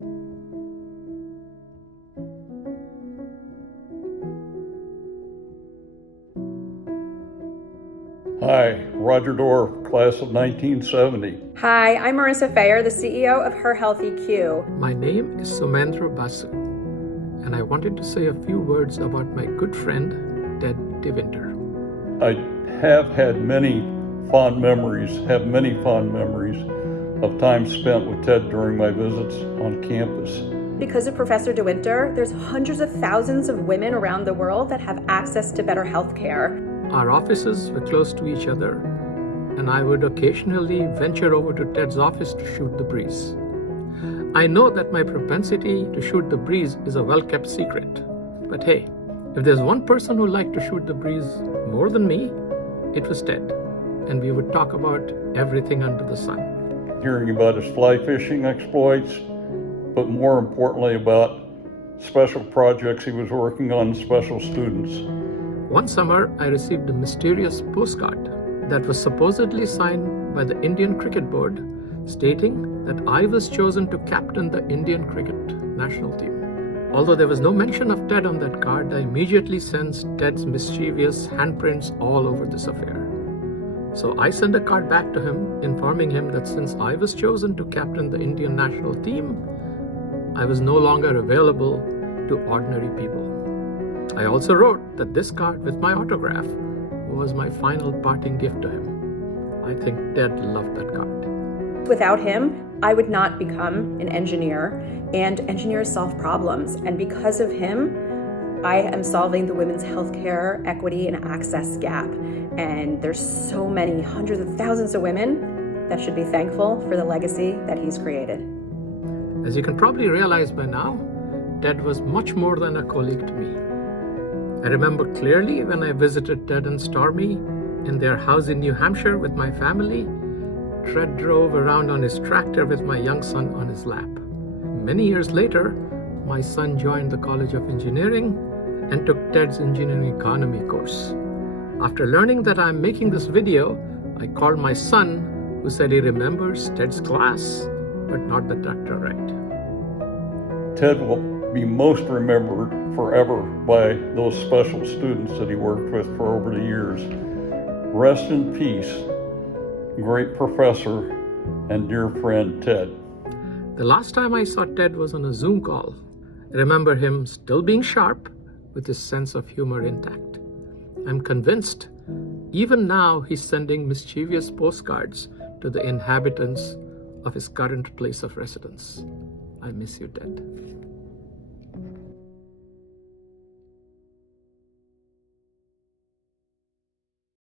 Hi, Roger Dorff, class of 1970. Hi, I'm Marissa Fayer, the CEO of Her Health EQ. My name is Sumendra Basu, and I wanted to say a few words about my good friend, Ted DeWinter. I have had many fond memories of time spent with Ted during my visits on campus. Because of Professor DeWinter, there's hundreds of thousands of women around the world that have access to better health care. Our offices were close to each other, and I would occasionally venture over to Ted's office to shoot the breeze. I know that my propensity to shoot the breeze is a well-kept secret, but hey, if there's one person who liked to shoot the breeze more than me, it was Ted, and we would talk about everything under the sun. Hearing about his fly fishing exploits, but more importantly about special projects he was working on, special students. One summer, I received a mysterious postcard that was supposedly signed by the Indian Cricket Board, stating that I was chosen to captain the Indian cricket national team. Although there was no mention of Ted on that card, I immediately sensed Ted's mischievous handprints all over this affair. So I sent a card back to him, informing him that since I was chosen to captain the Indian national team, I was no longer available to ordinary people. I also wrote that this card with my autograph was my final parting gift to him. I think Ted loved that card. Without him, I would not become an engineer, and engineers solve problems. And because of him, I am solving the women's healthcare equity and access gap. And there's so many, hundreds of thousands of women that should be thankful for the legacy that he's created. As you can probably realize by now, Ted was much more than a colleague to me. I remember clearly when I visited Ted and Stormy in their house in New Hampshire with my family. Ted drove around on his tractor with my young son on his lap. Many years later, my son joined the College of Engineering and took Ted's Engineering Economy course. After learning that I'm making this video, I called my son, who said he remembers Ted's class, but not the tractor ride. Ted will be most remembered forever by those special students that he worked with for over the years. Rest in peace, great professor and dear friend Ted. The last time I saw Ted was on a Zoom call. I remember him still being sharp with his sense of humor intact. I'm convinced even now he's sending mischievous postcards to the inhabitants of his current place of residence. I miss you, Ted.